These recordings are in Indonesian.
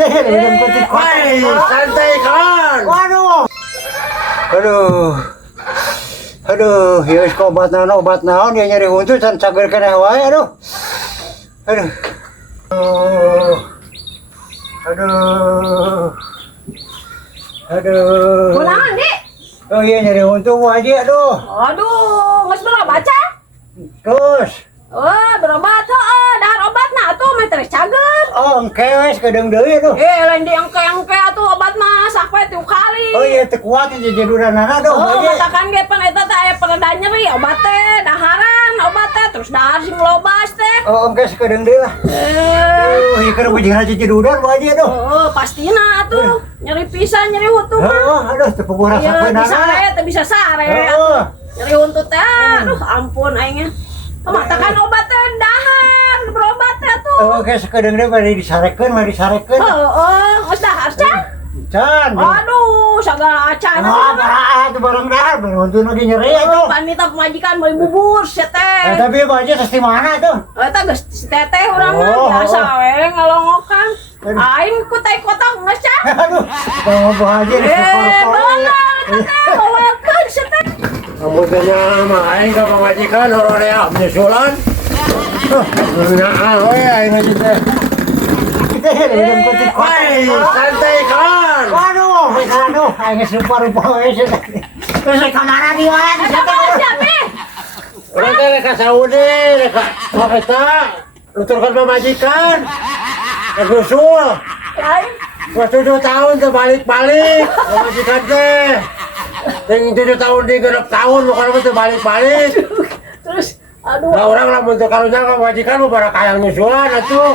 Minum putih kopi. Santai kawan. Waduh. Aduh, ya wis obat naon ya nyeri huntu can cager keneh wae aduh. Aduh. Aduh. Kunaon, Dik? Oh iya nyeri huntu aja aduh. Aduh, geus berobat ca? Terus. Oh, berobat heuh, dahar obatna atuh mah terus cager. Oh, engke wes kedeng deui aduh. Lain di engke atuh obat mah sakwe 3 kali. Oh iya teu kuat jadi jaduranana aduh. Oh, matakan ge pan eta teh aya pereda nyeri obat teh, daharan obat teh terus dahar sing lobas teh. Oh, engke sakedeng deui lah. Ieu keur beuji haji jaduran wae aduh. Oh, pastina atuh. Nyeri pisan, nyeri huntu mah. Oh, aduh teu puguh rasa Ieu peunana. bisa sare, teu bisa sare. Oh. Nyeri huntu teh, aduh ampun aingnya. Matakan obat teh dahar, berobat teh atuh. Oh, oke sakedeng deui mari disarekeun. Oh, geus dahar ca? Can. Aduh, sagala acan. Ah, parah itu barang dahar, beruntung lagi nyeri atuh. Panita pemajikan beli bubur sia teh. Tapi baja tes di mana tuh? Eta geus teteh urang mah Oh. biasa we ngalongokan. Aing ku tai kotak geus ca. Aduh, mau baja di Bawa teteh bawakeun sia teh. Rambutnya mah aing ka pamajikan ororea menyusulan. Nah, we aing mah teh. Minum putih kopi. Santai kawan. Waduh, aing rupa-rupa we sia. Terus ka mana di wae? Eta bawa siapa? Urang teh rek ka Saudi, rek ka eta nuturkeun pamajikan. Kesusul. Lain. Pas 7 tahun teh balik-balik pamajikan teh. Ting 7 tahun di genep tahun bukan teh balik-balik. Terus aduh. Lah urang lamun teu karunya ka pamajikan mah bara kayang nyusulan atuh.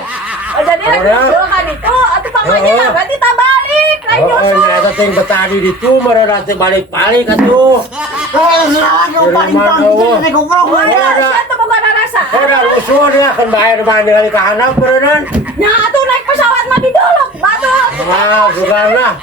Jadi lagi nyusul kan itu, atuh pamajikan berarti tak balik, lain Oh, nyusul. eta ting betah di ditu merona teh balik-balik atuh. Paling tong itu goblok. Oh, sia teh boga rasa. Udah usul dia akan bayar mandi kali ka handap berenang. Nya atuh naik pesawat mah di dolok, batuk. Ah, sudah lah.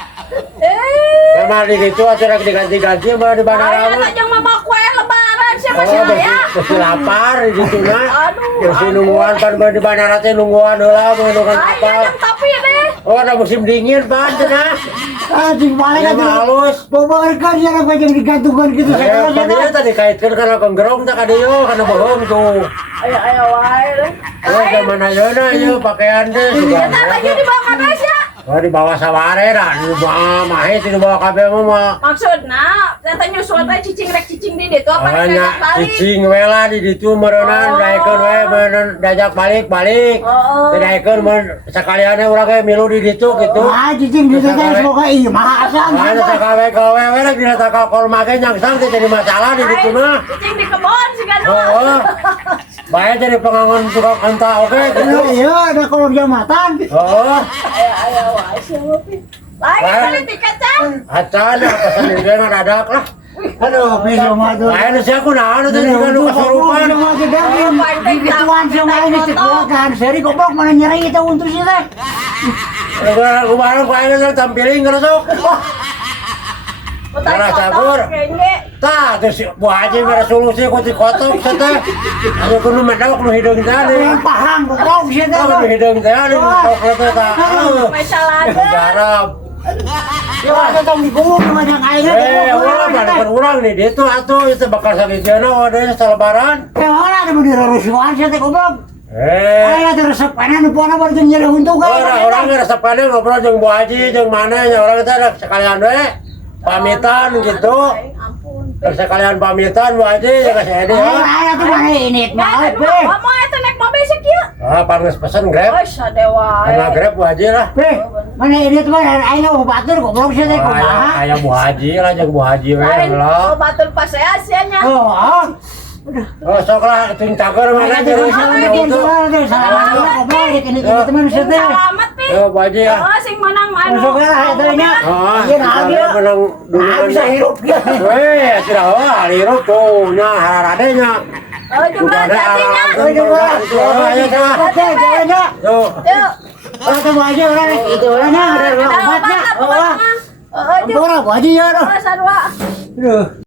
Sama di situ acara diganti-ganti mah di bandara Aing mah. eta jeung mama kue lebaran siapa Oh, saya? masih lapar di situ mah. Aduh, Masih nungguan pan di bandara teh nungguan heula menungguan Aing kapal. jeung tapi deh. Oh, ada musim dingin pan cenah. Anjing balik Ya mah halus. Bawa kan ya apa yang digantungkan gitu Ya, pan ieu tadi kaitkeun kana kenggerong teh ka dieu kana bohong tuh. Ayo wae deh. Oh, zaman ayeuna ieu pakaian teh sudah. Eta lagi di bawah Indonesia. Oh, di bawah sabare dah, di bawah mahe di bawah kabeh mah. Maksudna, eta nyusul teh cicing di ditu apa Banyak ngajak balik? cicing we lah di ditu meureunan daekeun we beuneu diajak balik. Oh. Daekeun mun sakalianna urang ge milu di ditu kitu. Ah, cicing di teh semoga ieu mah asal. Anu sakawe-kawe we lah dina takal make nyangsang teh jadi masalah di ditu mah. Cicing di kebon sih kan. Oh. Bae jadi pengangon tukang anta oke gitu. Iya, ada kolor jamatan. Oh. Ayo wae sih ngopi. Lagi beli tiket can. Acan pesan di dia ngadadak lah. Aduh, bisa mah tuh. Lain sih aku naon teh juga nu kesurupan. Gituan sama ini cekuakan. Seri goblok mana nyeri itu untuk sih teh. Kumaha paling tampiling kana sok. Putar Ora kotor cabur. kayaknya. Tah, terus Bu Haji mere solusi ku dikotok teh. Anu kudu medok nu hideung teh. Paham goblok sih teh. Oh, nu hideung teh anu kotok teh tah. Masalahnya. Garap. Ya ada tong digulung banyak airnya. Urang balikan urang di ditu atuh itu bakal sakijeuna ode salebaran. Orang ada bendera rusuhan sih teh goblok. Aya teh resepan nu pona baru jeung nyeri huntu kan. Orang resepane ngobrol jeung Bu Haji jeung mana nya urang teh sekalian we pamitan gitu. Terus sekalian pamitan Bu Haji jeung ka Sedi ya. Aya tuh mana ini Nah, banget. mama itu naik mobil sih kieu. Ah, panges pesen Grab. Oh, sadewa. Ana Grab Bu Haji lah. Mana ini tuh aya batur goblok sih teh kumaha. Aya Bu Haji lah jeung Bu Haji we Lain lah. batur pas saya nya. Oh, Oh, sok lah ting cager mana jeung Selamat pi. Yo Bu Haji ya. Oh, sing menang mana? Sok lah eta nya. Oh, Ieu nah dia. menang dulu Bisa hirup dia. Weh, tidak wah, hirup tuh nya haradenya. Oh, jumlah jatinya. Oh, coba. Ayo coba. Jalannya. Tuh. Yuk. Oh, tunggu aja orang itu orangnya ada obatnya. Oh, Oh, orang aja ya. oh, sarua. Aduh.